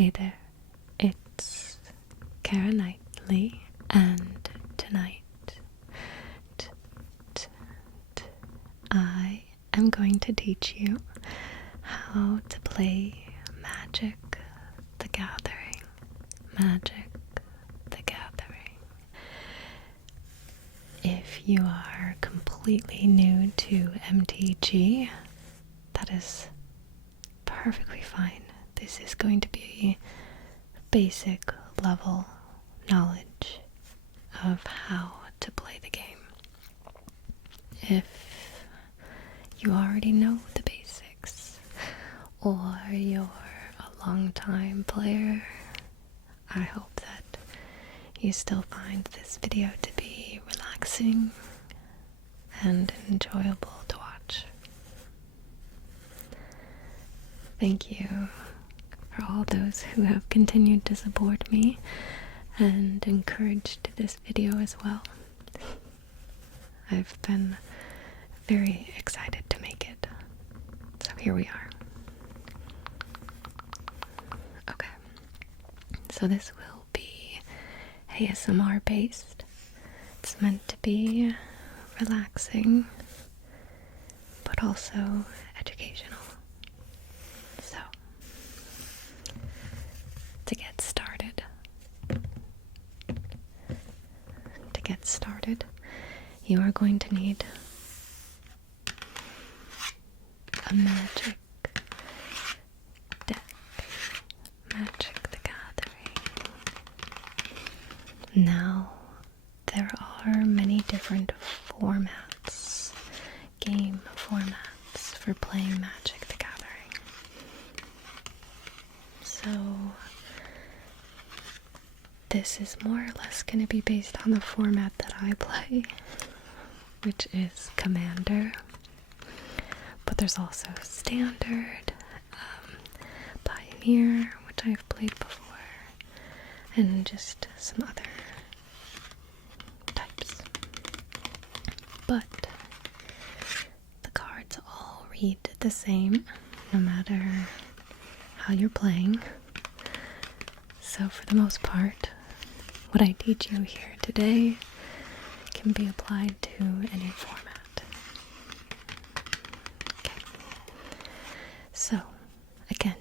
Hey there, it's CaraNightly, and tonight I am going to teach you how to play Magic the Gathering. Magic the Gathering. If you are completely new to MTG, that is perfectly fine. This is going to be basic level knowledge of how to play the game. If you already know the basics, or you're a long time player, I hope that you still find this video to be relaxing and enjoyable to watch. Thank you for all those who have continued to support me and encouraged this video as well. I've been very excited to make it. So here we are. Okay. So this will be ASMR based. It's meant to be relaxing, but also educational. So, to get started, you are going to need a magic deck. Magic the Gathering. Now, there are many different formats, game formats for playing Magic the Gathering. So, this is more or less going to be based on the format that I play, which is Commander. But there's also Standard, Pioneer, which I've played before, and just some other types. But the cards all read the same, no matter how you're playing. So for the most part, what I teach you here today can be applied to any format. Okay. So, again,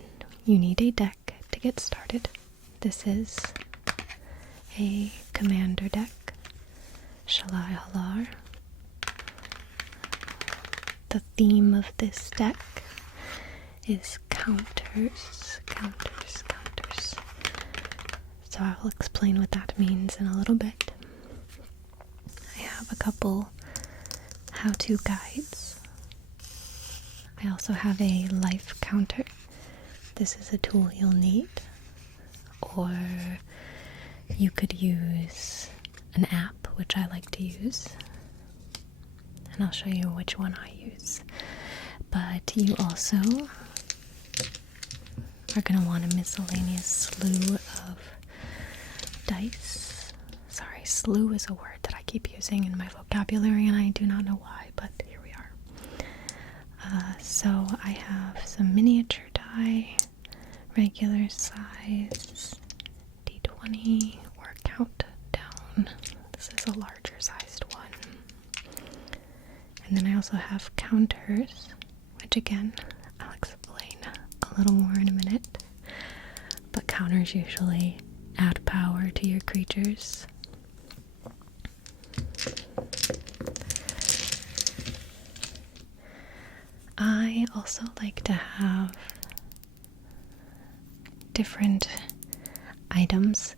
you need a deck to get started. This is a Commander deck, Shalai Halar. The theme of this deck is counters. So I'll explain what that means in a little bit. I have a couple how-to guides. I also have a life counter. This is a tool you'll need. Or you could use an app, which I like to use. And I'll show you which one I use. But you also are going to want a miscellaneous slew of dice. Sorry, slew is a word that I keep using in my vocabulary and I do not know why, but here we are. So I have some miniature die, regular size, D20, or countdown. This is a larger sized one. And then I also have counters, which again, I'll explain a little more in a minute. But counters usually add power to your creatures. I also like to have different items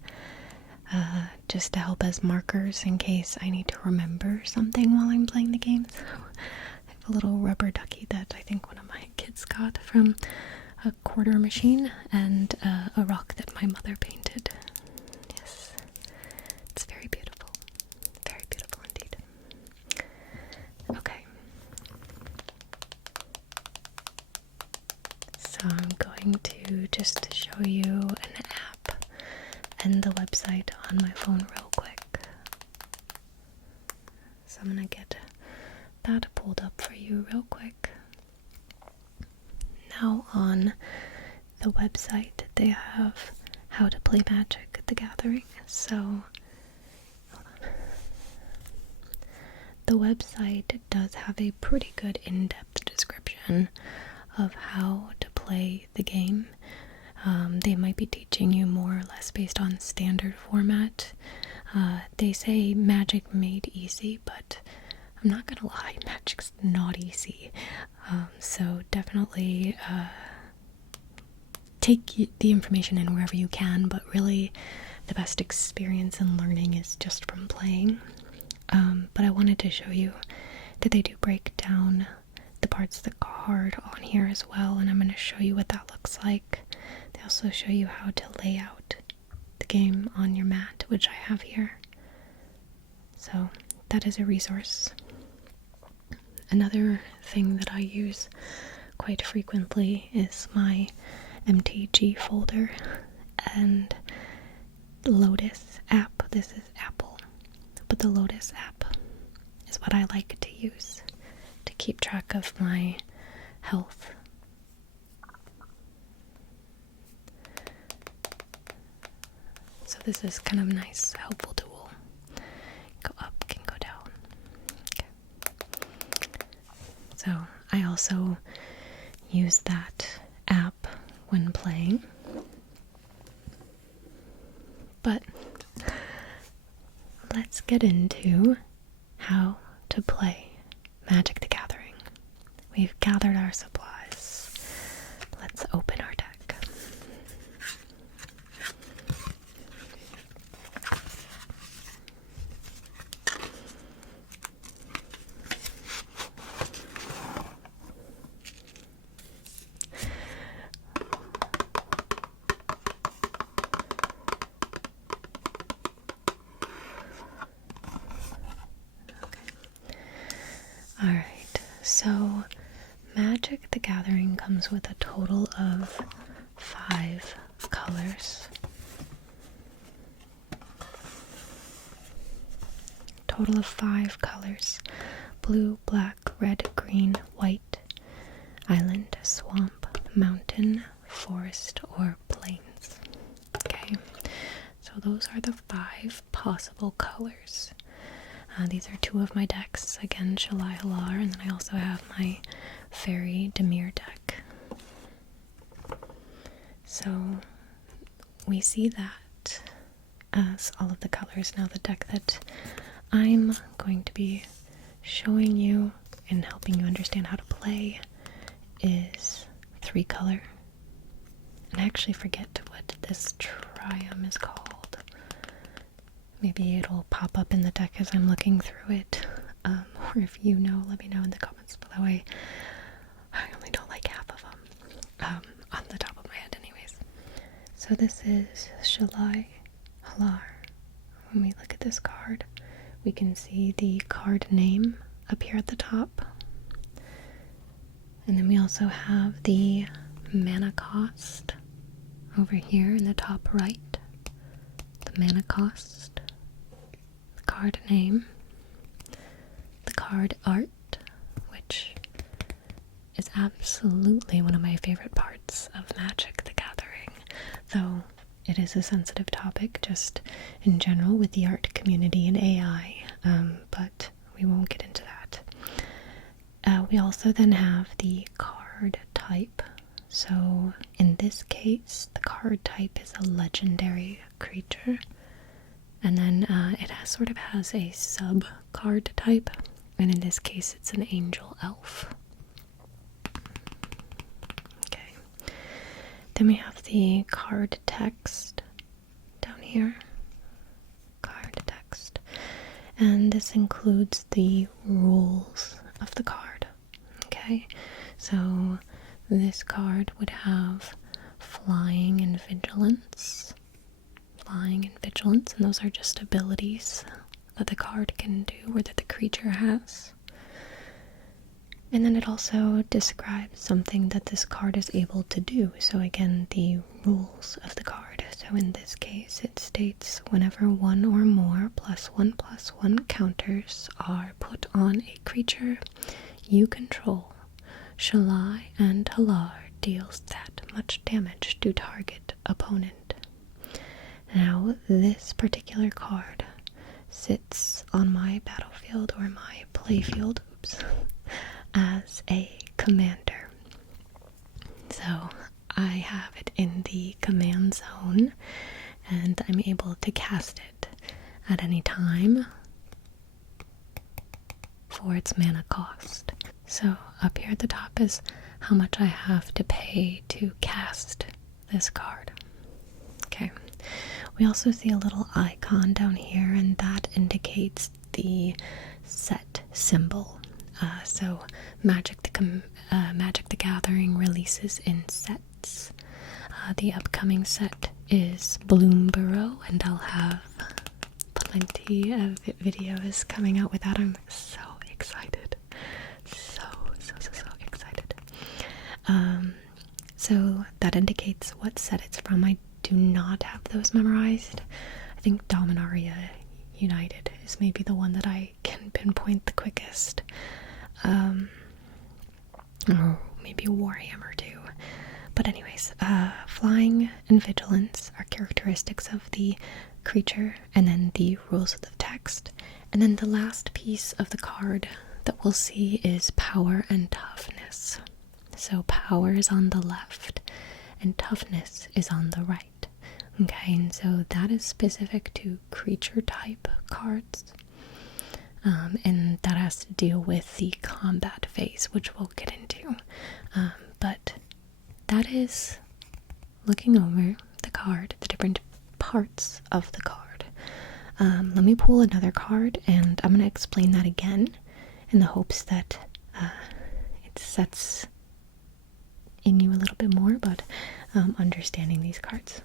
just to help as markers in case I need to remember something while I'm playing the game. So I have a little rubber ducky that I think one of my kids got from a quarter machine, and a rock that my mother painted. Yes, it's very beautiful. Very beautiful indeed. Okay. So I'm going to just show you an app and the website on my phone real quick. So I'm going to get that pulled up for you real quick. Now on the website, they have how to play Magic the Gathering. So the website does have a pretty good in-depth description of how to play the game. They might be teaching you more or less based on standard format. They say Magic made easy, but I'm not gonna lie, Magic's not easy. So definitely take the information in wherever you can, but really the best experience in learning is just from playing. But I wanted to show you that they do break down the parts of the card on here as well, and I'm going to show you what that looks like. They also show you how to lay out the game on your mat, which I have here. So that is a resource. Another thing that I use quite frequently is my MTG folder and Lotus app. This is Apple, but the Lotus app is what I like to use to keep track of my health. So this is kind of a nice, helpful tool. Go up, can go down. Okay. So I also use that app when playing. But let's get into how to play Magic the Gathering. We've gathered our supplies. Let's open our deck. Alright, so Magic the Gathering comes with a total of 5 colors. Total of 5 colors. Blue, black, red, green, white, island, swamp, mountain, forest, or plains. Okay, so those are the 5 possible colors. These are 2 of my decks. Again, Shalai Halar, and then I also have my Fairy Demir deck. So we see that as all of the colors. Now the deck that I'm going to be showing you and helping you understand how to play is 3 color. And I actually forget what this triumph is called. Maybe it'll pop up in the deck as I'm looking through it. Or if you know, let me know in the comments below. I only don't like half of them. On the top of my head anyways. So this is Shalai Halar. When we look at this card, we can see the card name up here at the top. And then we also have the mana cost over here in the top right. The mana cost, the card name, the card art, which is absolutely one of my favorite parts of Magic the Gathering, though it is a sensitive topic just in general with the art community and AI, but we won't get into that. We also then have the card type. So in this case, the card type is a legendary creature, and then it sort of has a sub card type, and in this case it's an angel elf. Okay, then we have the card text down here, card text, and this includes the rules of the card. Okay, so this card would have flying and vigilance. Flying and vigilance, and those are just abilities that the card can do or that the creature has. And then it also describes something that this card is able to do. So again, the rules of the card. So in this case, it states whenever 1 or more +1/+1 counters are put on a creature you control, Shalai and Halar deals that much damage to target opponent. Now, this particular card sits on my battlefield or my playfield, as a commander. So I have it in the command zone, and I'm able to cast it at any time for its mana cost. So up here at the top is how much I have to pay to cast this card. Okay. We also see a little icon down here, and that indicates the set symbol. So Magic the Gathering releases in sets. The upcoming set is Bloomburrow, and I'll have plenty of videos coming out with that. I'm so excited. So excited. So that indicates what set it's from. I do not have those memorized. I think Dominaria United is maybe the one that I can pinpoint the quickest. Or maybe Warhammer too. But anyways, flying and vigilance are characteristics of the creature, and then the rules of the text. And then the last piece of the card that we'll see is power and toughness. So power is on the left and toughness is on the right. Okay, and so that is specific to creature type cards. And that has to deal with the combat phase, which we'll get into. But that is looking over the card, the different parts of the card. Let me pull another card, and I'm going to explain that again in the hopes that it sets in you a little bit more about understanding these cards.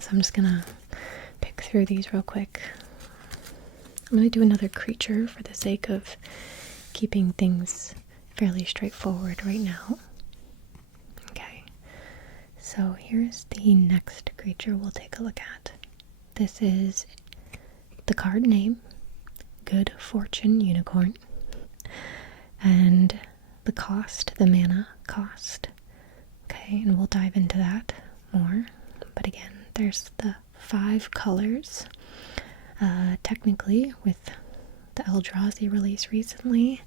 So I'm just going to pick through these real quick. I'm going to do another creature for the sake of keeping things fairly straightforward right now. Okay, so here's the next creature we'll take a look at. This is the card name, Good Fortune Unicorn, and the cost, the mana cost. Okay, and we'll dive into that more. But again, there's the 5 colors. Technically, with the Eldrazi release recently,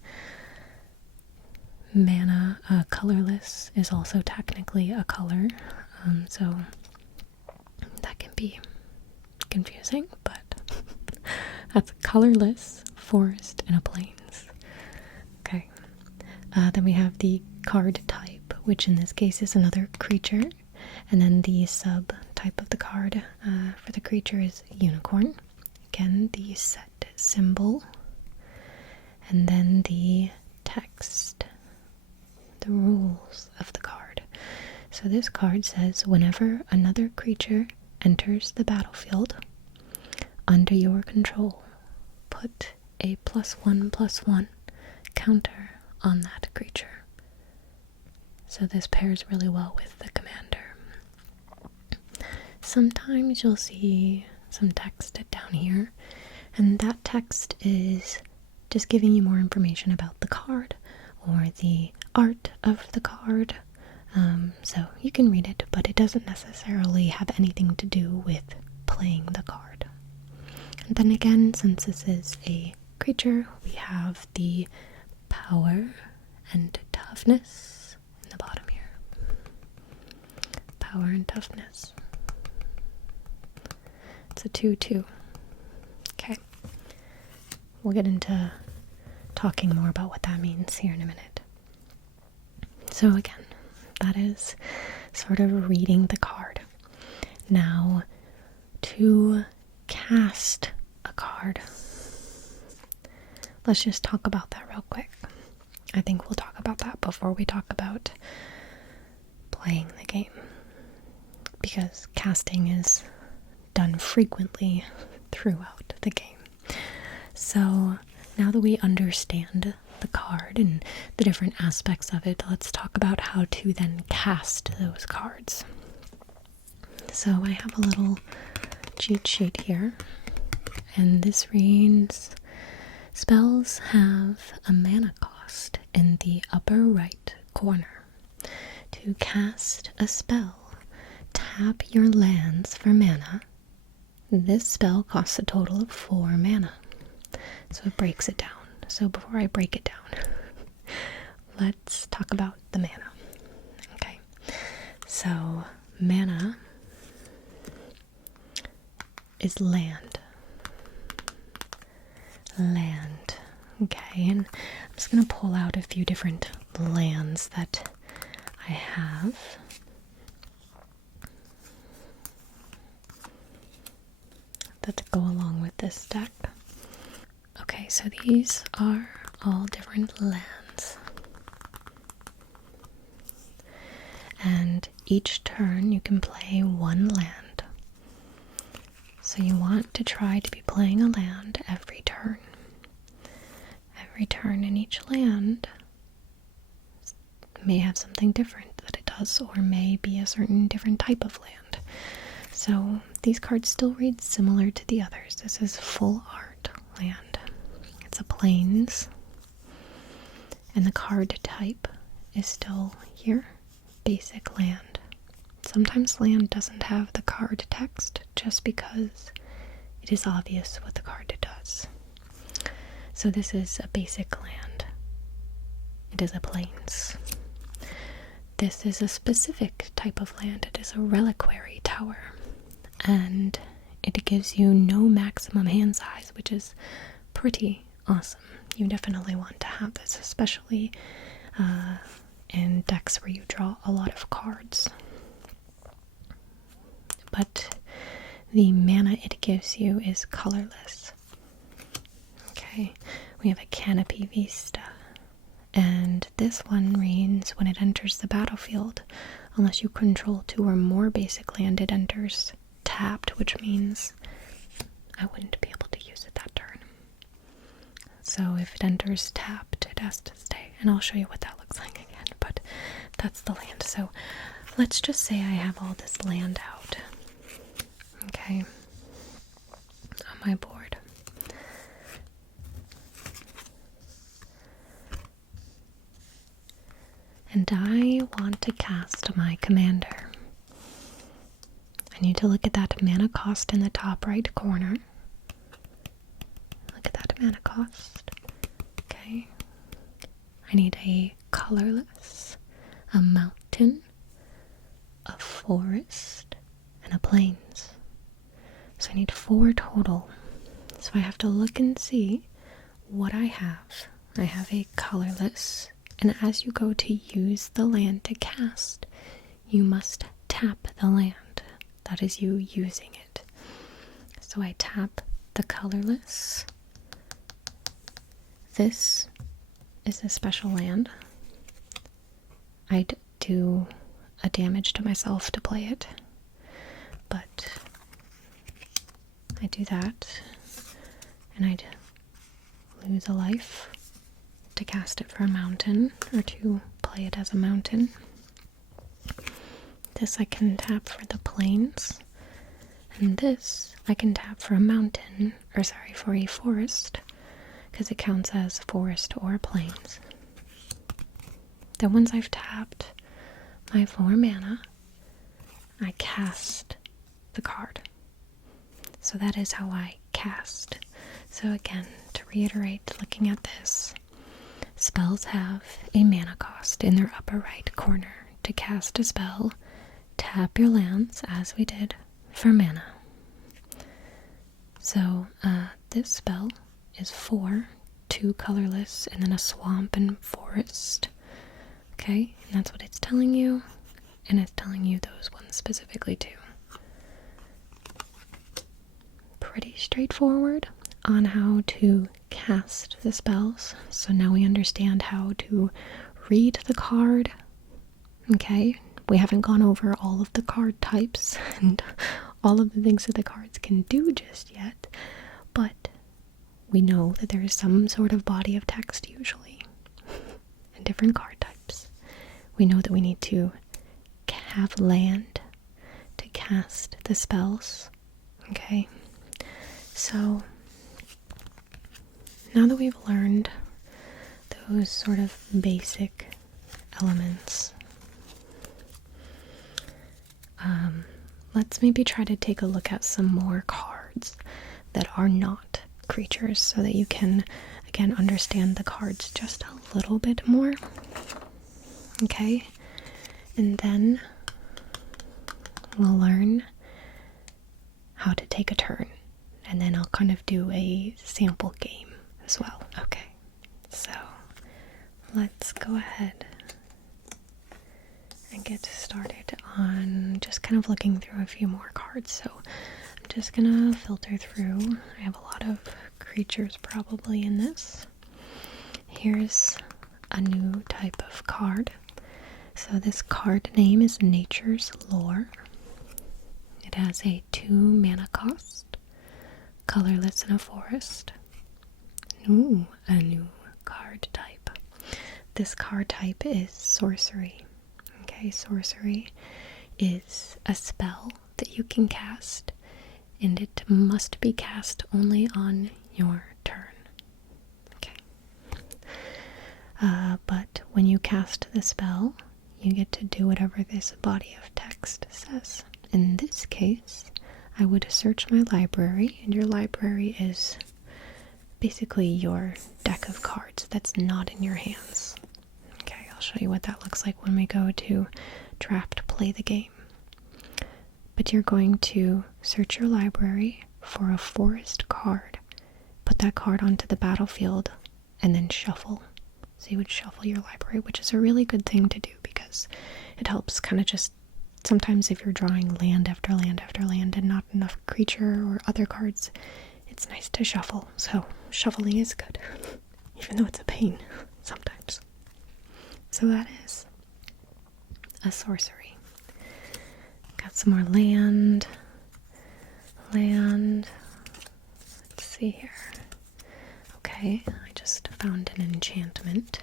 mana colorless is also technically a color, so that can be confusing, but that's colorless, forest, and a plains. Okay, then we have the card type, which in this case is another creature, and then the sub type of the card for the creature is unicorn. Again, the set symbol, and then the text, the rules of the card. So this card says, whenever another creature enters the battlefield under your control, put a +1/+1 counter on that creature. So this pairs really well with the commander. Sometimes you'll see some text down here, and that text is just giving you more information about the card or the art of the card. So you can read it, but it doesn't necessarily have anything to do with playing the card. And then again, since this is a creature, we have the power and toughness in the bottom here. Power and toughness. It's a 2/2. Okay. We'll get into talking more about what that means here in a minute. So again, that is sort of reading the card. Now, to cast a card, let's just talk about that real quick. I think we'll talk about that before we talk about playing the game, because casting is done frequently throughout the game. So now that we understand the card and the different aspects of it, let's talk about how to then cast those cards. So I have a little cheat sheet here, and this reads, spells have a mana cost in the upper right corner. To cast a spell, tap tap your lands for mana, this spell costs a total of 4 mana. So it breaks it down. So before I break it down, let's talk about the mana. Okay, so mana is land. Land. Okay, and I'm just going to pull out a few different lands that I have. That go along with this deck. Okay, so these are all different lands. And each turn you can play one land. So you want to try to be playing a land every turn. Every turn in each land may have something different that it does, or may be a certain different type of land. So these cards still read similar to the others. This is full art land. It's a plains, and the card type is still here, basic land. Sometimes land doesn't have the card text just because it is obvious what the card does. So this is a basic land. It is a plains. This is a specific type of land. It is a reliquary tower. And it gives you no maximum hand size, which is pretty awesome. You definitely want to have this, especially in decks where you draw a lot of cards. But the mana it gives you is colorless. Okay, we have a Canopy Vista. And this one reads, when it enters the battlefield, unless you control 2 or more basic land, it enters tapped, which means I wouldn't be able to use it that turn. So if it enters tapped, it has to stay. And I'll show you what that looks like again, but that's the land. So let's just say I have all this land out. Okay. On my board. And I want to cast my commander. I need to look at that mana cost in the top right corner. Look at that mana cost. Okay. I need a colorless, a mountain, a forest, and a plains. So I need 4 total. So I have to look and see what I have. I have a colorless, and as you go to use the land to cast, you must tap the land. That is you using it. So I tap the colorless. This is a special land. I'd do a damage to myself to play it, but I do that, and I'd lose a life to cast it for a mountain, or to play it as a mountain. This I can tap for the plains, and this I can tap for a mountain, or sorry, for a forest, because it counts as forest or plains. Then once I've tapped my 4 mana, I cast the card. So that is how I cast. So again, to reiterate, looking at this, spells have a mana cost in their upper right corner. To cast a spell, tap your lands, as we did, for mana. So this spell is 4, 2 colorless, and then a swamp and forest. Okay, and that's what it's telling you, and it's telling you those ones specifically too. Pretty straightforward on how to cast the spells. So now we understand how to read the card. Okay, we haven't gone over all of the card types and all of the things that the cards can do just yet, but we know that there is some sort of body of text usually and different card types. We know that we need to have land to cast the spells. Okay, so now that we've learned those sort of basic elements, let's maybe try to take a look at some more cards that are not creatures so that you can, again, understand the cards just a little bit more. Okay? And then we'll learn how to take a turn. And then I'll kind of do a sample game as well. Okay, so let's go ahead and get started on just kind of looking through a few more cards. So I'm just gonna filter through. I have a lot of creatures probably in this. Here's a new type of card. So this card name is Nature's Lore. It has a 2 mana cost, colorless in a forest. Ooh, a new card type. This card type is sorcery. Okay, sorcery is a spell that you can cast, and it must be cast only on your turn. Okay. But when you cast the spell, you get to do whatever this body of text says. In this case, I would search my library, and your library is basically your deck of cards that's not in your hands. Okay, I'll show you what that looks like when we go to draft play the game. But you're going to search your library for a forest card, put that card onto the battlefield, and then shuffle. So you would shuffle your library, which is a really good thing to do because it helps kind of just, sometimes if you're drawing land after land after land and not enough creature or other cards, it's nice to shuffle. So shuffling is good, even though it's a pain sometimes. So that is a sorcery. Got some more land. Let's see here. Okay, I just found an enchantment.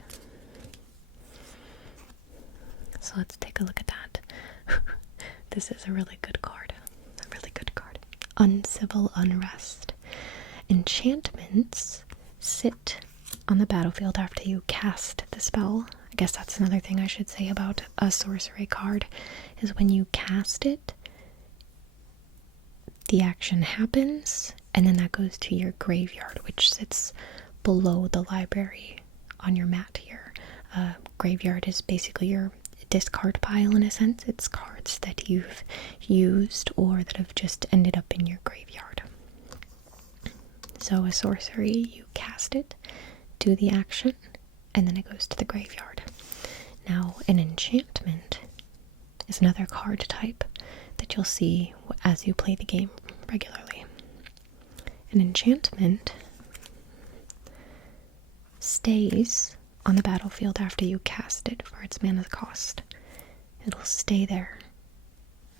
So let's take a look at that. This is a really good card. A really good card. Uncivil Unrest. Enchantments sit on the battlefield after you cast the spell. I guess that's another thing I should say about a sorcery card, is when you cast it, the action happens, and then that goes to your graveyard, which sits below the library on your mat here. Graveyard is basically your discard pile in a sense. It's cards that you've used or that have just ended up in your graveyard. So a sorcery, you cast it, do the action, and then it goes to the graveyard. Now, an enchantment is another card type that you'll see as you play the game regularly. An enchantment stays on the battlefield after you cast it for its mana cost. It'll stay there.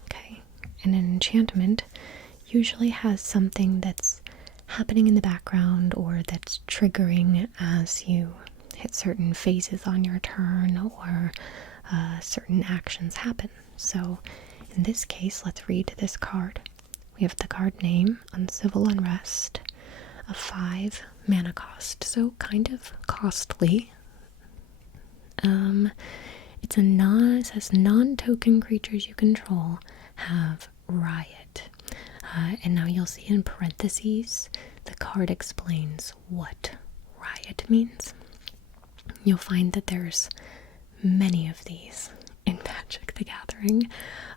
Okay? And an enchantment usually has something that's happening in the background or that's triggering as you hit certain phases on your turn or certain actions happen. So in this case, let's read this card. We have the card name, Uncivil Unrest, a 5 mana cost, so kind of costly. It says non-token creatures you control have riot. And now you'll see in parentheses, the card explains what riot means. You'll find that there's many of these in Magic the Gathering.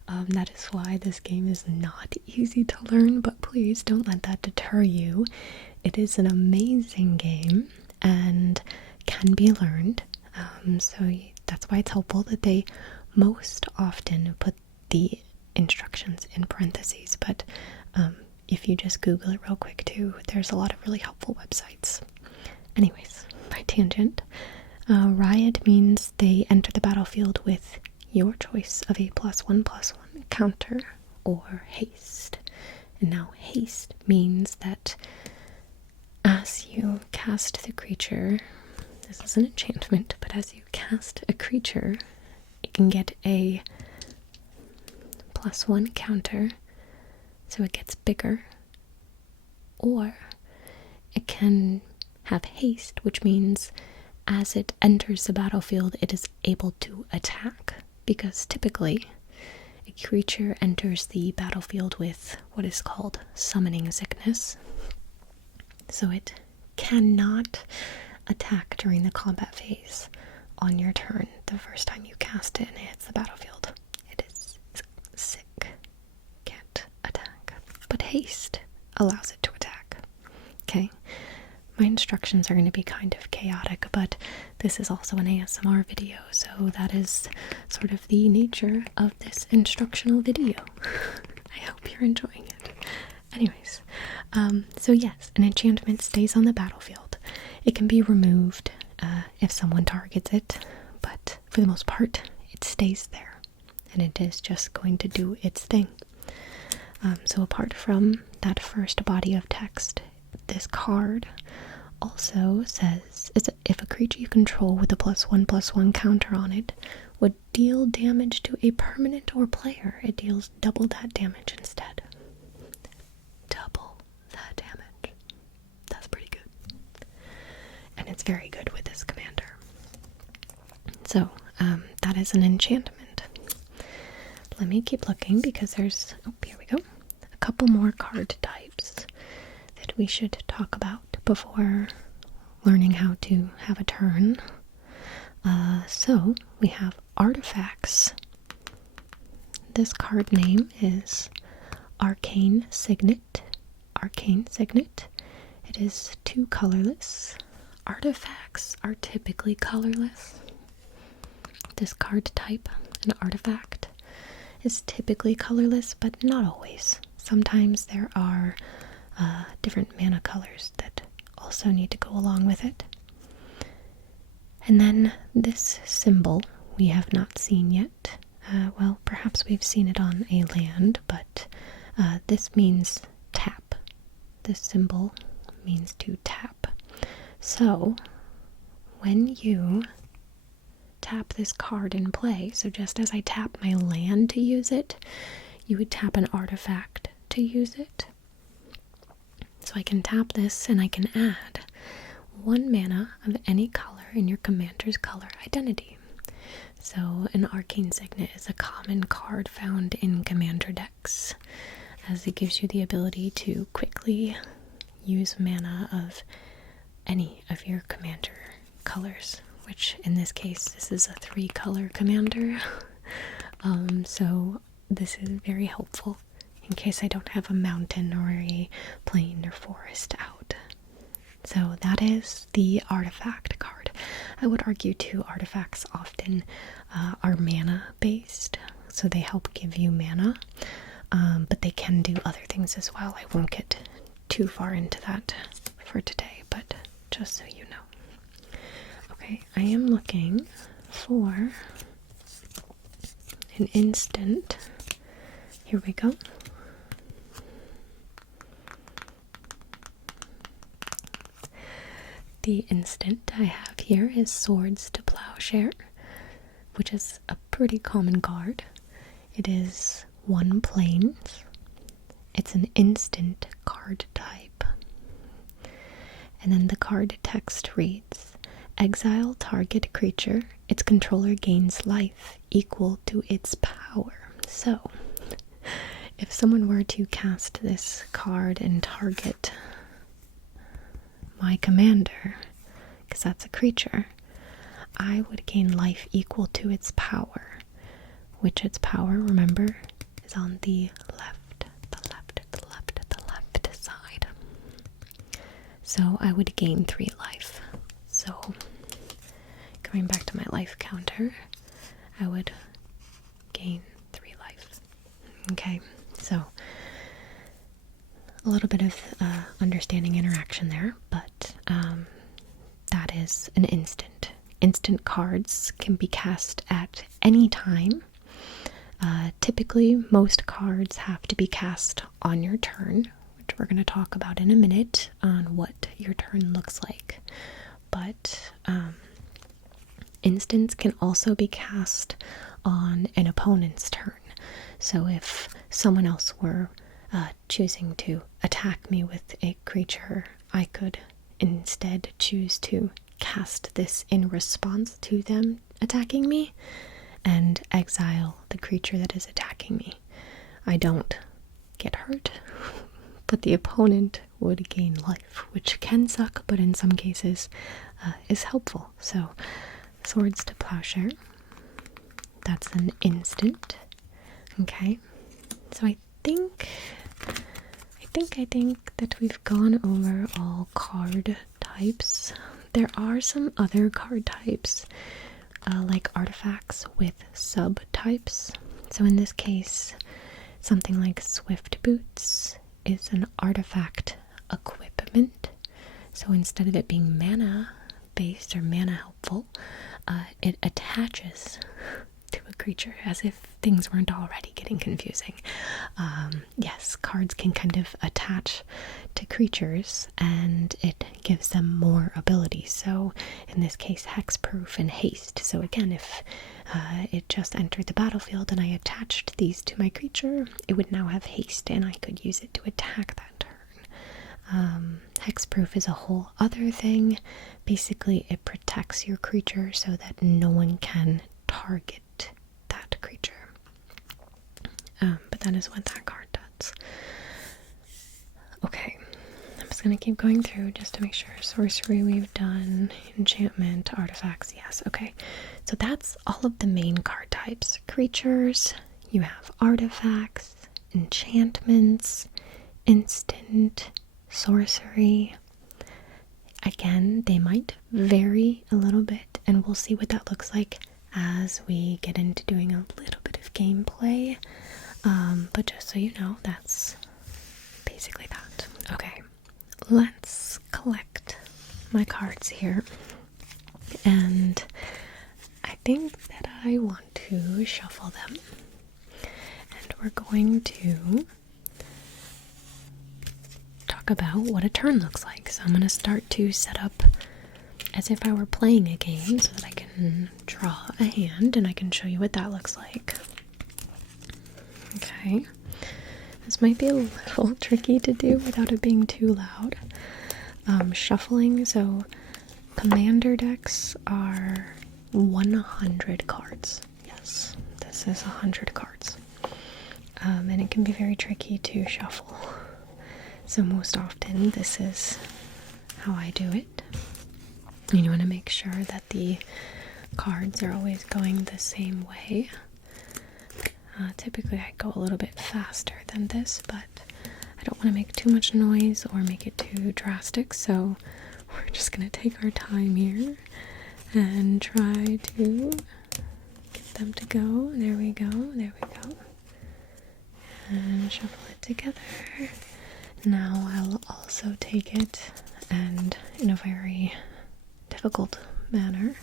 That is why this game is not easy to learn, but please don't let that deter you. It is an amazing game and can be learned. So that's why it's helpful that they most often put the instructions in parentheses. But if you just Google it real quick too, there's a lot of really helpful websites. Anyways, my tangent. Riot means they enter the battlefield with your choice of a +1/+1 counter or haste. And now haste means that as you cast the creature, this is an enchantment, but as you cast a creature, it can get a +1 counter, so it gets bigger, or it can have haste, which means as it enters the battlefield, it is able to attack, because typically a creature enters the battlefield with what is called summoning sickness. So it cannot attack during the combat phase on your turn the first time you cast it and it hits the battlefield. It is sick. Can't attack. But haste allows it to attack. Okay? My instructions are going to be kind of chaotic, but this is also an ASMR video, so that is sort of the nature of this instructional video. I hope you're enjoying it. Anyways, so yes, an enchantment stays on the battlefield. It can be removed if someone targets it, but for the most part, it stays there, and it is just going to do its thing. So apart from that first body of text, this card also says, if a creature you control with a +1/+1 counter on it would deal damage to a permanent or player, it deals double that damage instead. Double that damage. That's pretty good. And it's very good with this commander. So, that is an enchantment. Let me keep looking because there's, oh, here we go, a couple more card types that we should talk about before learning how to have a turn. So we have artifacts. This card name is Arcane Signet. Arcane Signet. It is 2 colorless. Artifacts are typically colorless. This card type, an artifact, is typically colorless, but not always. Sometimes there are different mana colors that also need to go along with it. And then this symbol we have not seen yet. Well, perhaps we've seen it on a land, but this means tap. This symbol means to tap. So when you tap this card in play, so just as I tap my land to use it, you would tap an artifact to use it. So I can tap this and I can add 1 mana of any color in your commander's color identity. So an Arcane Signet is a common card found in commander decks, as it gives you the ability to quickly use mana of any of your commander colors, which in this case, this is a 3-color commander. So this is very helpful in case I don't have a mountain or a plain or forest out. So that is the artifact card. I would argue too, artifacts often are mana based, so they help give you mana, but they can do other things as well. I won't get too far into that for today, but just so you know. Okay, I am looking for an instant. Here we go. The instant I have here is Swords to Plowshare, which is a pretty common card. It is 1 plains. It's an instant card type. And then the card text reads, exile target creature, its controller gains life equal to its power. So, if someone were to cast this card and target my commander, because that's a creature, I would gain life equal to its power, which its power, remember, is on the left side. So I would gain 3 life. So going back to my life counter, I would gain 3 life. Okay, so a little bit of understanding interaction there, but that is an instant. Instant cards can be cast at any time. Typically, most cards have to be cast on your turn, which we're going to talk about in a minute on what your turn looks like. But instants can also be cast on an opponent's turn. So if someone else were choosing to attack me with a creature, I could instead choose to cast this in response to them attacking me, and exile the creature that is attacking me. I don't get hurt, but the opponent would gain life, which can suck, but in some cases is helpful. So, Swords to Plowshare. That's an instant. Okay. So I think that we've gone over all card types. There are some other card types, like artifacts with subtypes. So in this case, something like Swift Boots is an artifact equipment. So instead of it being mana based or mana helpful, it attaches to a creature, as if things weren't already getting confusing. Yes, cards can kind of attach to creatures and it gives them more abilities. So in this case, hexproof and haste. So again, if it just entered the battlefield and I attached these to my creature, it would now have haste and I could use it to attack that turn. Hexproof is a whole other thing. Basically, it protects your creature so that no one can target that creature. But that is what that card does. Okay, I'm just gonna keep going through just to make sure. Sorcery we've done, enchantment, artifacts, yes, okay. So that's all of the main card types. Creatures, you have artifacts, enchantments, instant, sorcery. Again, they might vary a little bit, and we'll see what that looks like as we get into doing a little bit of gameplay. But just so you know, that's basically that. Okay, let's collect my cards here. And I think that I want to shuffle them. And we're going to talk about what a turn looks like. So I'm going to start to set up as if I were playing a game so that I can draw a hand and I can show you what that looks like. Okay. This might be a little tricky to do without it being too loud. Shuffling, so commander decks are 100 cards. Yes, this is 100 cards. And it can be very tricky to shuffle. So most often this is how I do it. You want to make sure that the cards are always going the same way. Typically I go a little bit faster than this, but I don't want to make too much noise or make it too drastic, so we're just going to take our time here and try to get them to go. There we go, there we go. And shuffle it together. Now I'll also take it and in a very difficult manner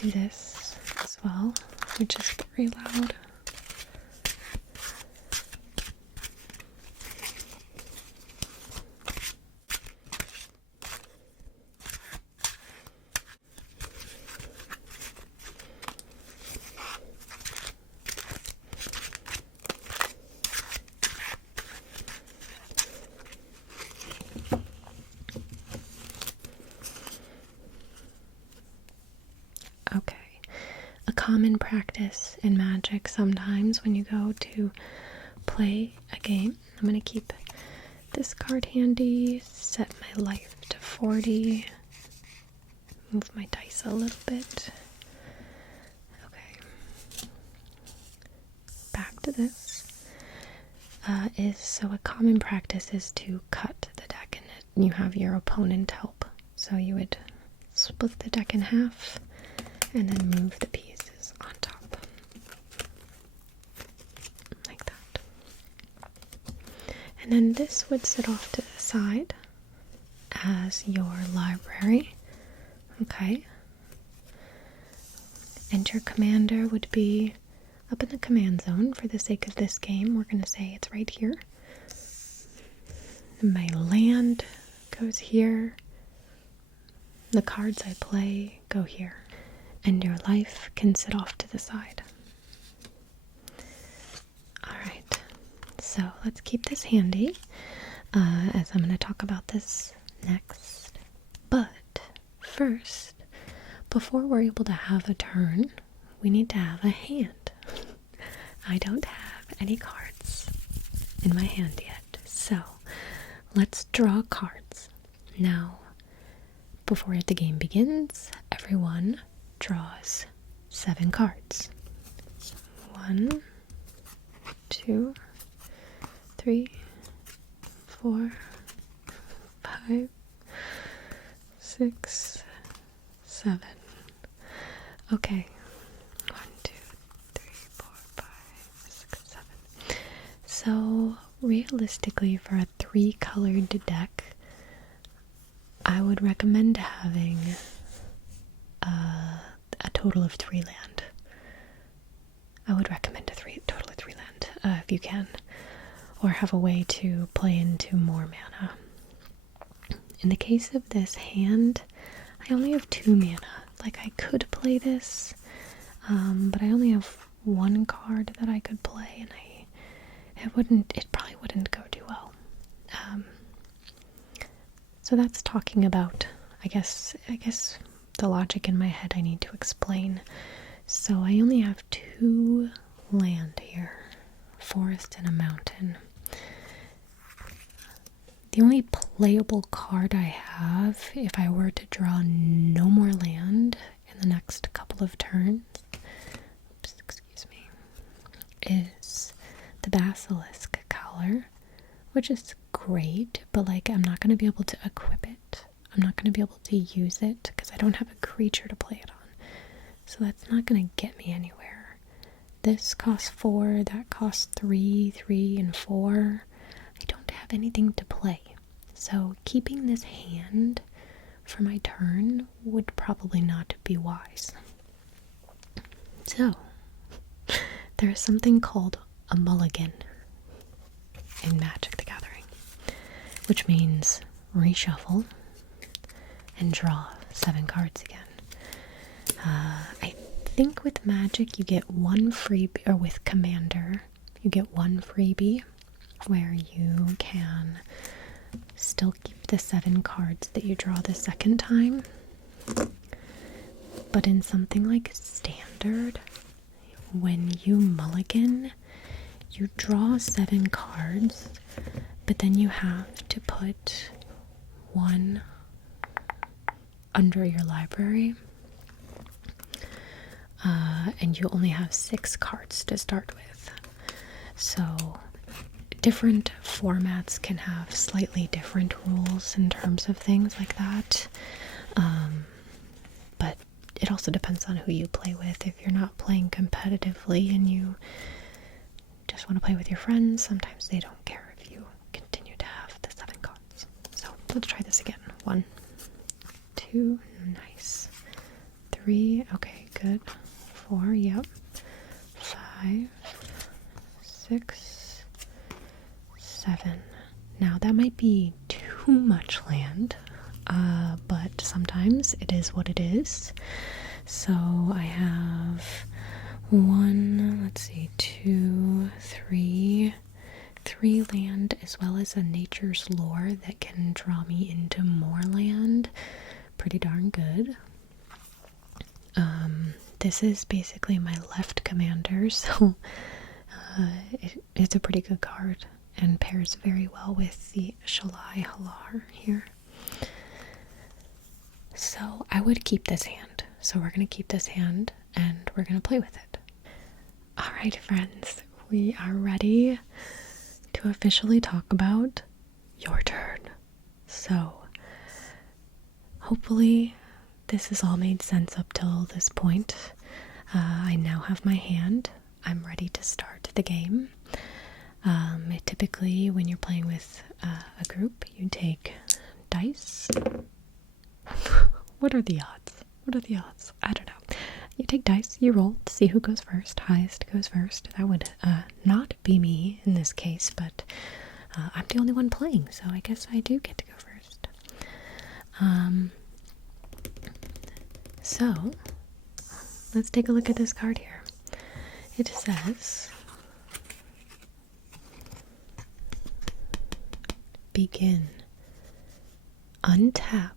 do this as well, which is very loud. Okay, a common practice in Magic sometimes when you go to play a game, I'm going to keep this card handy, set my life to 40, move my dice a little bit. Okay, back to this. So a common practice is to cut the deck and you have your opponent help. So you would split the deck in half and then move the pieces on top. Like that. And then this would sit off to the side as your library. Okay. And your commander would be up in the command zone. For the sake of this game, we're going to say it's right here. And my land goes here. The cards I play go here. And your life can sit off to the side. Alright, so let's keep this handy, as I'm going to talk about this next. But first, before we're able to have a turn, we need to have a hand. I don't have any cards in my hand yet, so let's draw cards. Now, before the game begins, everyone draws 7 cards. 1, 2, 3, 4, 5, 6, 7. Okay. 1, 2, 3, 4, 5, 6, 7. So, realistically, for a 3-colored deck, I would recommend having a total of 3 land. I would recommend a total of 3 land, if you can, or have a way to play into more mana. In the case of this hand, I only have 2 mana. Like, I could play this, but I only have 1 card that I could play, and it probably wouldn't go too well. So that's talking about, I guess the logic in my head I need to explain. So I only have 2 land here, a forest and a mountain. The only playable card I have, if I were to draw no more land in the next couple of turns, is the Basilisk color, which is great, but like I'm not going to be able to equip it. I'm not going to be able to use it because I don't have a creature to play it on. So that's not going to get me anywhere. This costs 4, that costs 3, 3, and 4. I don't have anything to play. So keeping this hand for my turn would probably not be wise. So, there is something called a mulligan in Magic the Gathering, which means reshuffle and draw 7 cards again. I think with Magic you get 1 freebie, or with Commander you get 1 freebie where you can still keep the 7 cards that you draw the second time. But in something like Standard, when you mulligan, you draw 7 cards, but then you have to put 1 under your library. And you only have 6 cards to start with. So different formats can have slightly different rules in terms of things like that. But it also depends on who you play with. If you're not playing competitively and you just want to play with your friends, sometimes they don't care if you continue to have the 7 cards. So let's try this again. 1, 2, nice. 3, okay, good. 4, yep. 5, 6, 7. Now that might be too much land, but sometimes it is what it is. So I have 1, let's see, 2, 3 land, as well as a Nature's Lore that can draw me into more land. Pretty darn good. This is basically my left commander, so it's a pretty good card and pairs very well with the Shalai Halar here. So I would keep this hand. So we're going to keep this hand and we're going to play with it. Alright friends, we are ready to officially talk about your turn. So hopefully this has all made sense up till this point. I now have my hand. I'm ready to start the game. Typically, when you're playing with a group, you take dice. What are the odds? What are the odds? I don't know. You take dice, you roll to see who goes first. Highest goes first. That would not be me in this case, but I'm the only one playing, so I guess I do get to go first. So, let's take a look at this card here. It says, begin. Untap.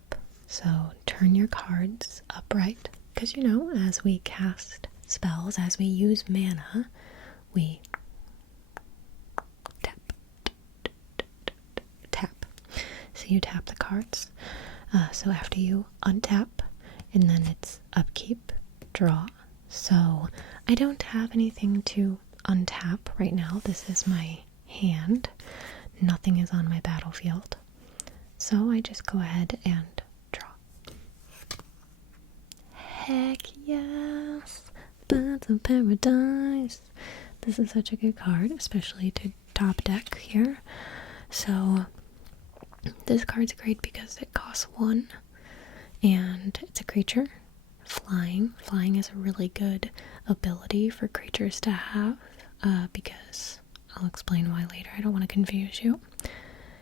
So turn your cards upright, because as we cast spells, as we use mana, we tap. So you tap the cards. So after you untap, and then it's upkeep, draw. So I don't have anything to untap right now. This is my hand. Nothing is on my battlefield. So I just go ahead and draw. Heck yes! Birds of Paradise! This is such a good card, especially to top deck here. So this card's great because it costs 1 and it's a creature. Flying. Flying is a really good ability for creatures to have because I'll explain why later. I don't want to confuse you.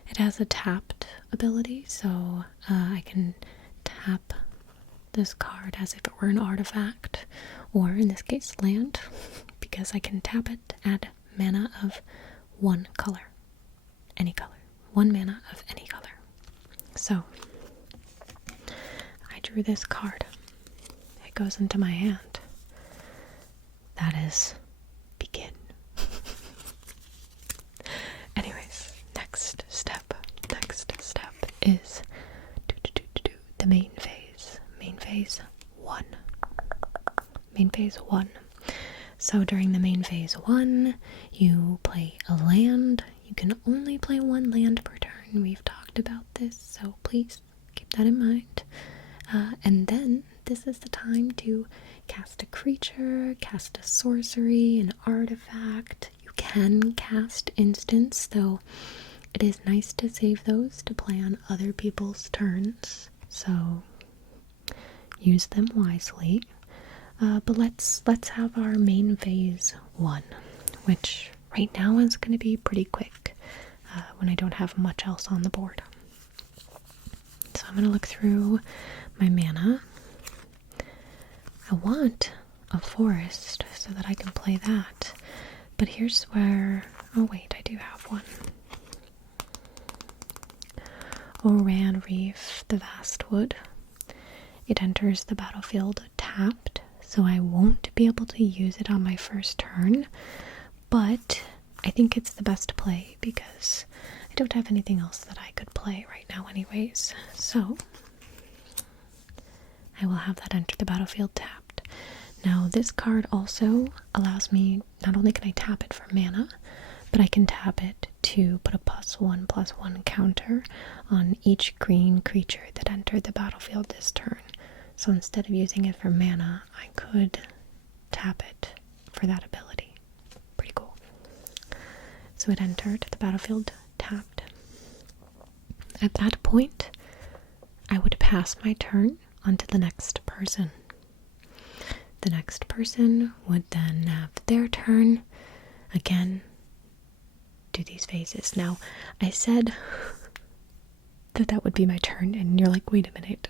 It has a tapped ability, so I can tap this card as if it were an artifact, or in this case land, because I can tap it, add mana of 1 color. Any color. 1 mana of any color. So I drew this card. It goes into my hand. That is begin. Anyways, next step is the main phase. Main phase 1. Main phase 1. So during the main phase 1, you play a land. You can only play 1 land per turn. We've talked about this, so please keep that in mind. And then this is the time to cast a creature, cast a sorcery, an artifact. You can cast instants, though it is nice to save those to play on other people's turns. So use them wisely. But let's have our main phase 1, which right now is going to be pretty quick when I don't have much else on the board. So I'm going to look through my mana. I want a forest so that I can play that. But here's where... oh wait, I do have one. Oran Reef, the Vast Wood. It enters the battlefield tapped, so I won't be able to use it on my first turn. But I think it's the best play because I don't have anything else that I could play right now anyways. So I will have that enter the battlefield tapped. Now this card also allows me, not only can I tap it for mana, but I can tap it to put a +1/+1 counter on each green creature that entered the battlefield this turn. So instead of using it for mana, I could tap it for that ability. Pretty cool. So it entered the battlefield tapped. At that point, I would pass my turn onto the next person. The next person would then have their turn. Again, do these phases. Now, I said that would be my turn, and you're like, wait a minute.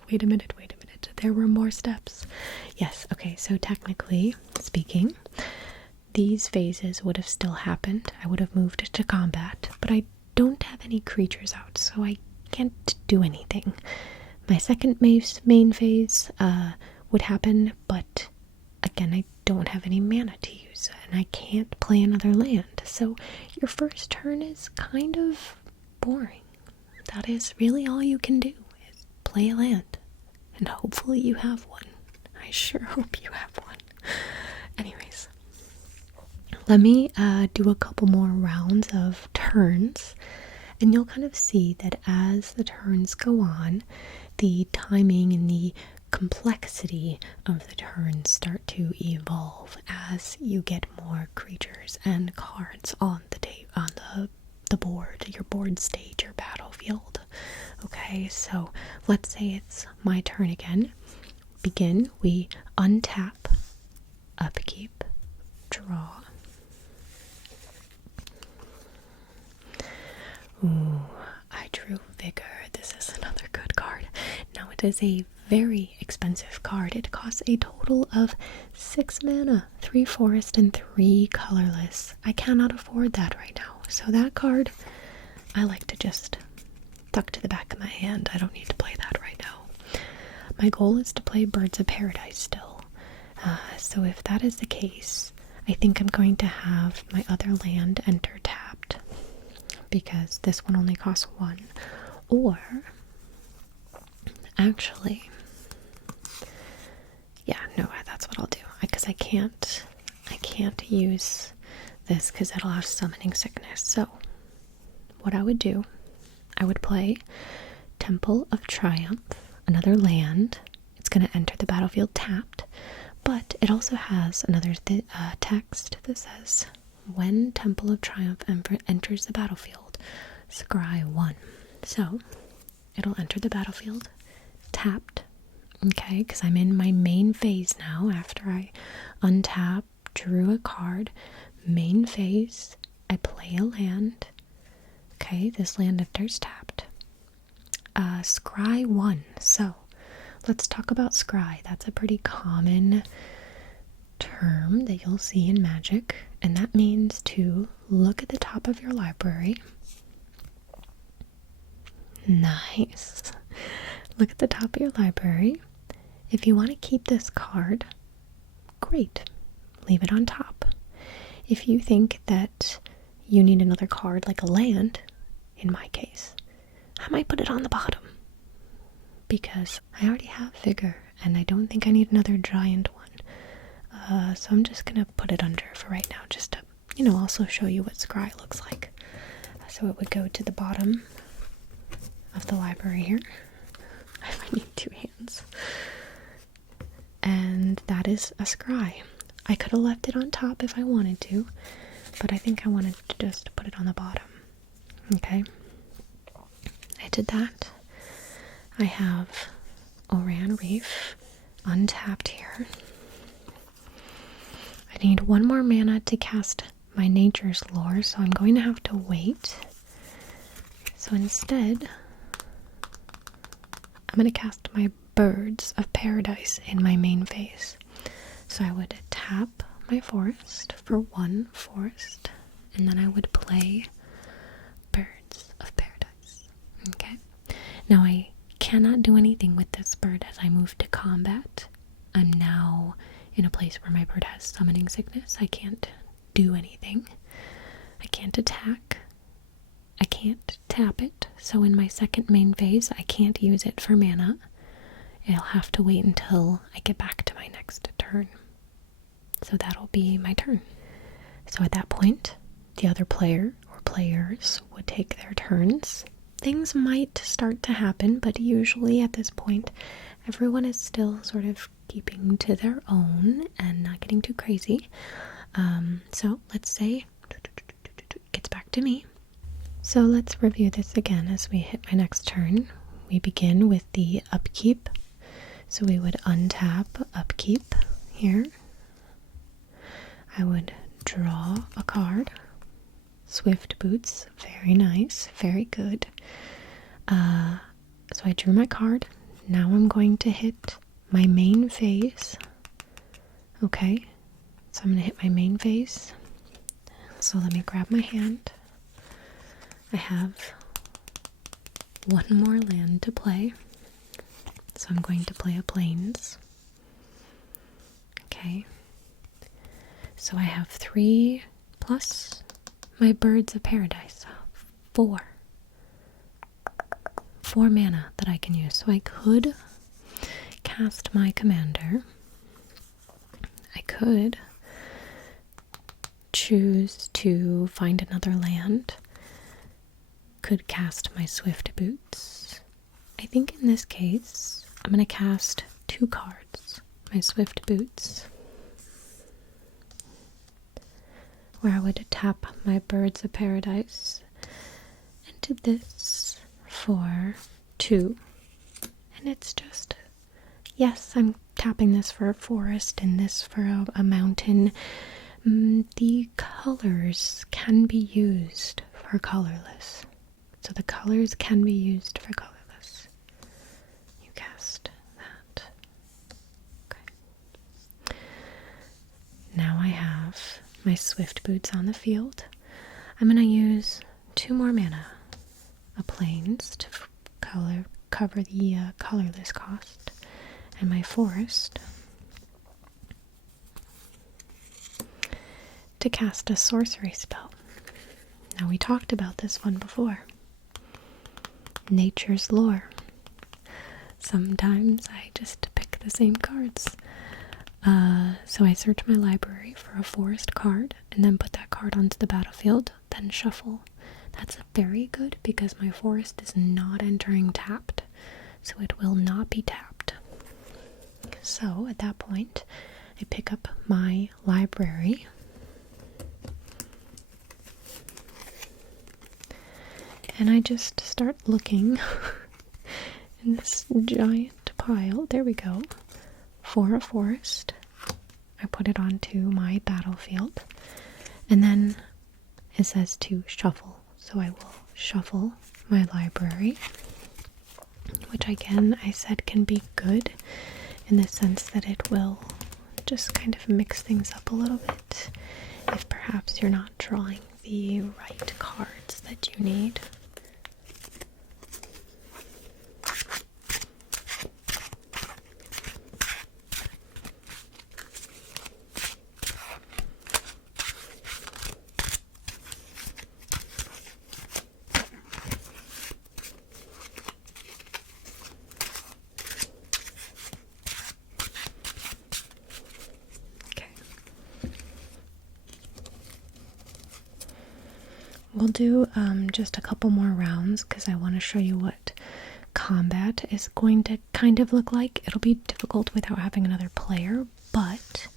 There were more steps. Yes, okay, so technically speaking, these phases would have still happened. I would have moved to combat, but I don't have any creatures out, so I can't do anything. My second main phase would happen, but again, I don't have any mana to use, and I can't play another land. So your first turn is kind of boring. That is really all you can do, is play a land. And hopefully you have one. I sure hope you have one. Anyways, let me do a couple more rounds of turns, and you'll kind of see that as the turns go on, the timing and the complexity of the turns start to evolve as you get more creatures and cards on the board, your board stage, your battlefield. Okay, so let's say it's my turn again. Begin, we untap, upkeep, draw. Ooh, I drew Vigor. This is another good card. Now it is a very expensive card. It costs a total of 6 mana, 3 forest and 3 colorless. I cannot afford that right now. So that card, I like to just tuck to the back of my hand. I don't need to play that right now. My goal is to play Birds of Paradise still. So if that is the case, I think I'm going to have my other land enter tapped, because this one only costs 1. Or, actually, yeah, no, that's what I'll do, because I can't use this because it'll have summoning sickness. So what I would do, I would play Temple of Triumph, another land. It's going to enter the battlefield tapped, but it also has another text that says, when Temple of Triumph enters the battlefield, scry 1. So it'll enter the battlefield tapped, okay, because I'm in my main phase now. After I untap, drew a card, main phase, I play a land. Okay, this land enters tapped. Scry 1. So let's talk about scry. That's a pretty common term that you'll see in Magic, and that means to look at the top of your library. Nice. Look at the top of your library. If you want to keep this card, great. Leave it on top. If you think that you need another card, like a land, in my case, I might put it on the bottom, because I already have Vigor, and I don't think I need another giant one. So I'm just gonna put it under for right now, just to, also show you what scry looks like. So it would go to the bottom of the library here. I might need 2 hands. And that is a scry. I could have left it on top if I wanted to, but I think I wanted to just put it on the bottom. Okay, I did that. I have Oran Reef untapped here. I need 1 more mana to cast my Nature's Lore, so I'm going to have to wait. So instead, I'm going to cast my Birds of Paradise in my main phase. So I would tap my forest for 1 forest, and then I would play Birds of Paradise. Okay. Now I cannot do anything with this bird as I move to combat. I'm now in a place where my bird has summoning sickness. I can't do anything. I can't attack. I can't tap it. So in my second main phase, I can't use it for mana. I'll have to wait until I get back to my next turn. So that'll be my turn. So at that point, the other player or players would take their turns. Things might start to happen, but usually at this point, everyone is still sort of keeping to their own and not getting too crazy. So let's say it gets back to me. So let's review this again as we hit my next turn. We begin with the upkeep. So we would untap upkeep here. I would draw a card. Swift Boots, very nice, very good. So I drew my card. Now I'm going to hit my main phase. Okay, so I'm going to hit my main phase. So let me grab my hand. I have 1 more land to play. So I'm going to play a Plains. Okay. So I have 3 plus my Birds of Paradise. 4 mana that I can use. So I could cast my commander. I could choose to find another land. Could cast my Swift Boots. I think in this case, I'm going to cast 2 cards. My Swift Boots, where I would tap my Birds of Paradise into this for 2. And it's just, yes, I'm tapping this for a forest and this for a mountain. The colors can be used for colorless. So the colors can be used for colorless. You cast that. Okay. Now I have my Swift Boots on the field. I'm going to use 2 more mana. A Plains to cover the colorless cost. And my forest. to cast a sorcery spell. Now, we talked about this one before. Nature's lore. Sometimes I just pick the same cards. So I search my library for a forest card and then put that card onto the battlefield, then shuffle. That's very good because my forest is not entering tapped, so it will not be tapped. So at that point, I pick up my library and I just start looking in this giant pile. There we go. For a forest. I put it onto my battlefield, and then it says to shuffle. So I will shuffle my library, which again I said can be good in the sense that it will just kind of mix things up a little bit if perhaps you're not drawing the right cards that you need. We'll do just a couple more rounds because I want to show you what combat is going to kind of look like. It'll be difficult without having another player, but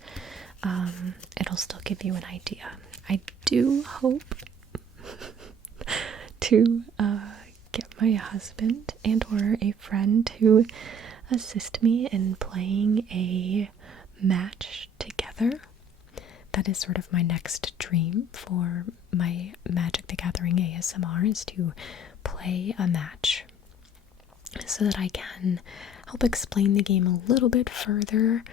it'll still give you an idea. I do hope to get my husband and or a friend to assist me in playing a match together. That is sort of my next dream for my Magic the Gathering ASMR, is to play a match so that I can help explain the game a little bit further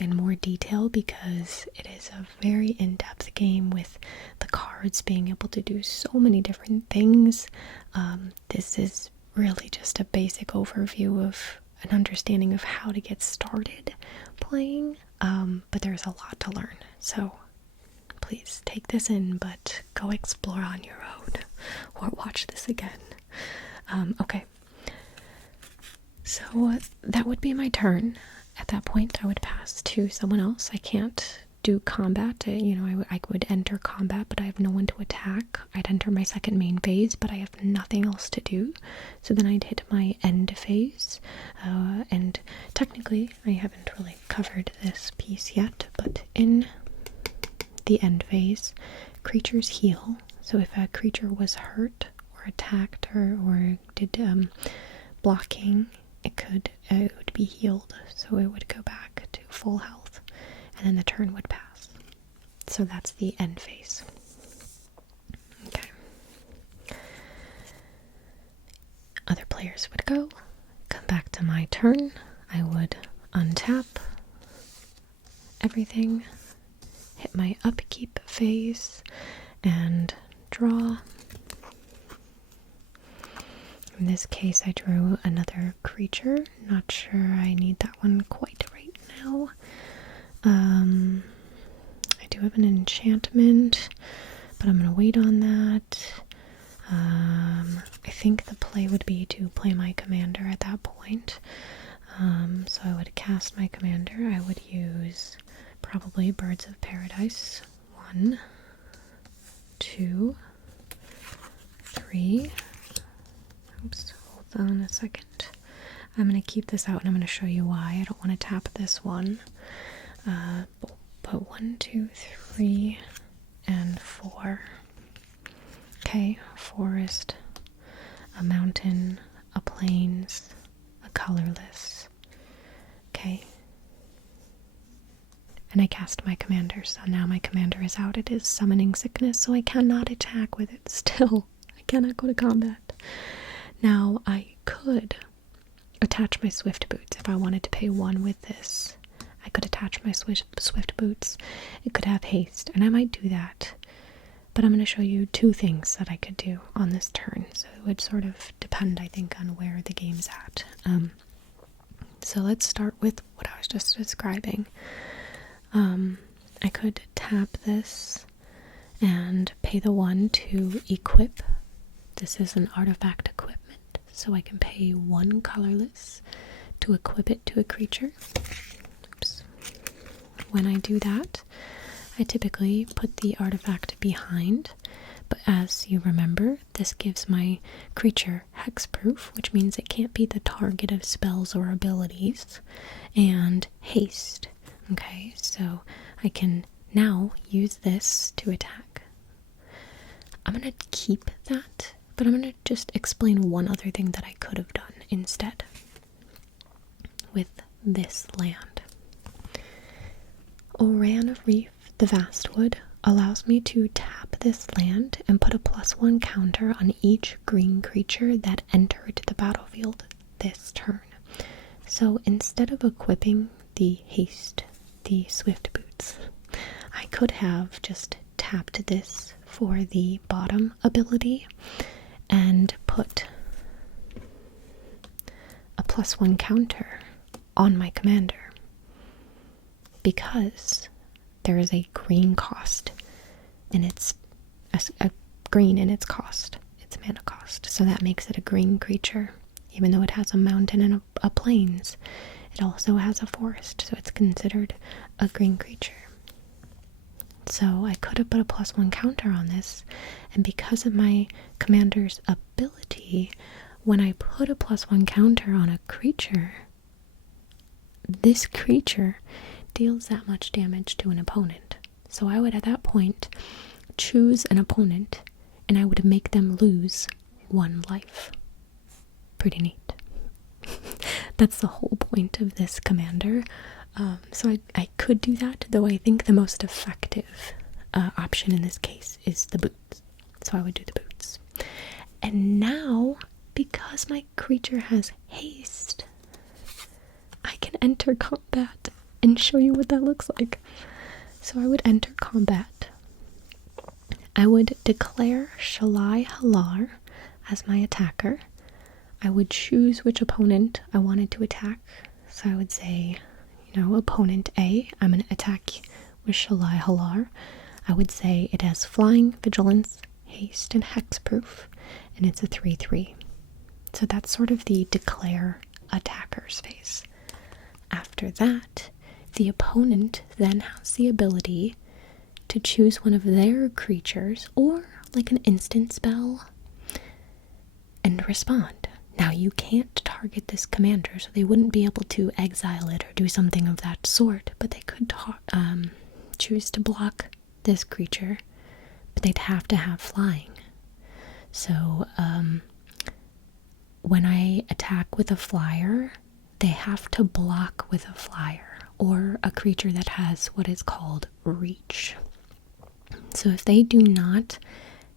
in more detail, because it is a very in-depth game with the cards being able to do so many different things. This is really just a basic overview of an understanding of how to get started playing, but there's a lot to learn. So please take this in, but go explore on your own or watch this again. Okay. So that would be my turn. At that point, I would pass to someone else. I can't do combat. I would enter combat, but I have no one to attack. I'd enter my second main phase, but I have nothing else to do. So then I'd hit my end phase. And technically, I haven't really covered this piece yet, but in the end phase, creatures heal. So if a creature was hurt or attacked or did blocking, it would be healed. So it would go back to full health, and then the turn would pass. So that's the end phase. Okay. Other players would go, come back to my turn. I would untap everything, hit my upkeep phase, and draw. In this case, I drew another creature. Not sure I need that one quite right now. I do have an enchantment, but I'm going to wait on that. I think the play would be to play my commander at that point. So I would cast my commander. I would use probably Birds of Paradise. 1, 2, 3. Oops, hold on a second. I'm going to keep this out and I'm going to show you why. I don't want to tap this one. But 1, 2, 3, and 4. Okay, forest, a mountain, a plains, a colorless. Okay. And I cast my commander, so now my commander is out. It is summoning sickness, so I cannot attack with it still. I cannot go to combat. Now, I could attach my Swift Boots if I wanted to pay 1 with this. I could attach my Swift Boots. It could have haste, and I might do that. But I'm going to show you 2 things that I could do on this turn. So it would sort of depend, I think, on where the game's at. So let's start with what I was just describing. I could tap this and pay the 1 to equip. This is an artifact equipment, so I can pay 1 colorless to equip it to a creature. Oops. When I do that, I typically put the artifact behind, but as you remember, this gives my creature hexproof, which means it can't be the target of spells or abilities, and haste. Okay, so I can now use this to attack. I'm going to keep that, but I'm going to just explain one other thing that I could have done instead with this land. Oran of Reef, the Vastwood, allows me to tap this land and put a +1 counter on each green creature that entered the battlefield this turn. So instead of equipping the haste, the swift boots, I could have just tapped this for the bottom ability and put a +1 counter on my commander, because there is a green cost and it's a green in its cost, its mana cost, so that makes it a green creature. Even though it has a mountain and a plains, it also has a forest, so it's considered a green creature. So I could have put a +1 counter on this, and because of my commander's ability, when I put a +1 counter on a creature, this creature deals that much damage to an opponent. So I would at that point choose an opponent and I would make them lose 1 life. Pretty neat. That's the whole point of this commander. So I could do that, though I think the most effective option in this case is the boots. So I would do the boots. And now, because my creature has haste, I can enter combat and show you what that looks like. So I would enter combat. I would declare Shalai Halar as my attacker. I would choose which opponent I wanted to attack. So I would say, opponent A, I'm going to attack with Shalai Halar. I would say it has flying, vigilance, haste, and hexproof, and it's a 3/3. So that's sort of the declare attacker's phase. After that, the opponent then has the ability to choose one of their creatures or like an instant spell and respond. Now you can't target this commander, so they wouldn't be able to exile it or do something of that sort, but they could choose to block this creature, but they'd have to have flying. So when I attack with a flyer, they have to block with a flyer or a creature that has what is called reach. So if they do not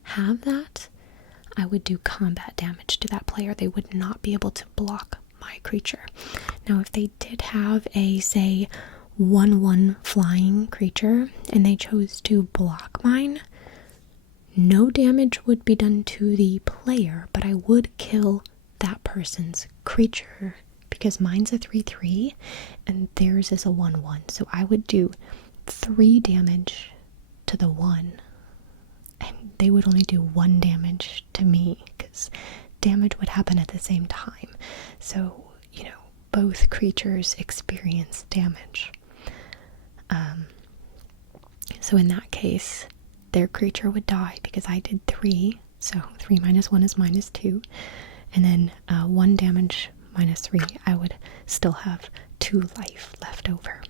have that, I would do combat damage to that player. They would not be able to block my creature. Now if they did have a, say, 1/1 flying creature and they chose to block mine, no damage would be done to the player, but I would kill that person's creature because mine's a 3/3 and theirs is a 1/1. So I would do 3 damage to the 1, and they would only do 1 damage to me because damage would happen at the same time. So, both creatures experience damage. So in that case, their creature would die because I did 3. So 3 minus 1 is -2. And then 1 damage minus 3, I would still have 2 life left over.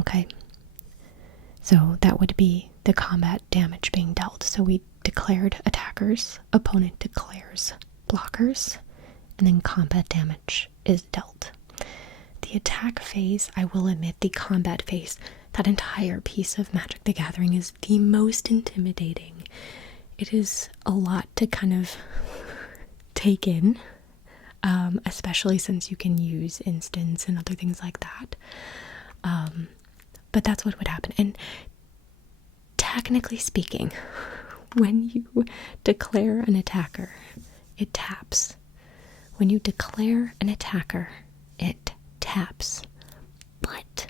Okay? So that would be the combat damage being dealt. So we declared attackers, opponent declares blockers, and then combat damage is dealt. The attack phase, I will admit, the combat phase, that entire piece of Magic the Gathering is the most intimidating. It is a lot to kind of take in, especially since you can use instants and other things like that. But that's what would happen. And technically speaking, when you declare an attacker, it taps. When you declare an attacker, it taps. But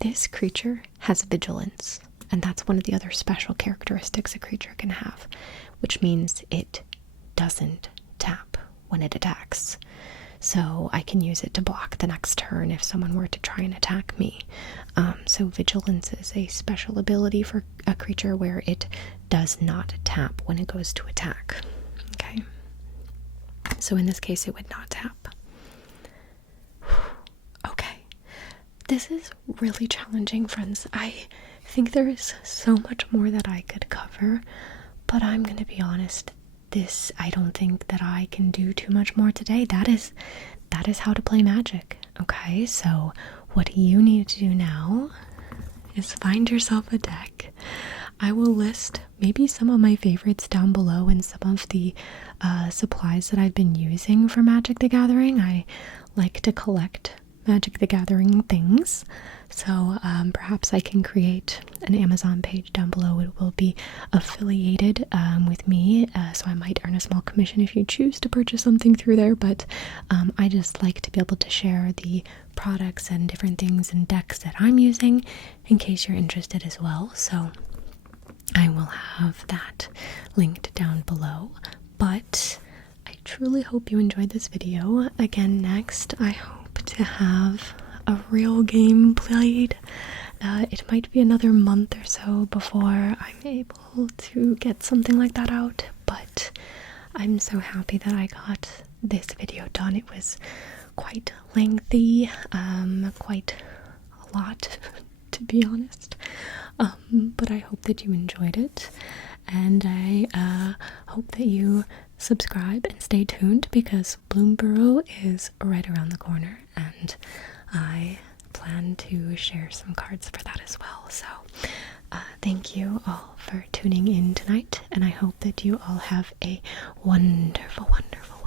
this creature has vigilance. And that's one of the other special characteristics a creature can have, which means it doesn't tap when it attacks. So I can use it to block the next turn if someone were to try and attack me. So Vigilance is a special ability for a creature where it does not tap when it goes to attack. Okay? So in this case, it would not tap. Okay. This is really challenging, friends. I think there is so much more that I could cover, but I'm going to be honest. I don't think that I can do too much more today. That is how to play Magic. Okay, so what you need to do now is find yourself a deck. I will list maybe some of my favorites down below and some of the supplies that I've been using for Magic the Gathering. I like to collect Magic the Gathering things, so perhaps I can create an Amazon page down below. It will be affiliated with me, so I might earn a small commission if you choose to purchase something through there, but I just like to be able to share the products and different things and decks that I'm using in case you're interested as well. So I will have that linked down below, but I truly hope you enjoyed this video. Again, next I hope to have a real game played. It might be another month or so before I'm able to get something like that out, but I'm so happy that I got this video done. It was quite lengthy, quite a lot to be honest, but I hope that you enjoyed it, and I hope that you subscribe and stay tuned because Bloomborough is right around the corner, and I plan to share some cards for that as well. So thank you all for tuning in tonight, and I hope that you all have a wonderful, wonderful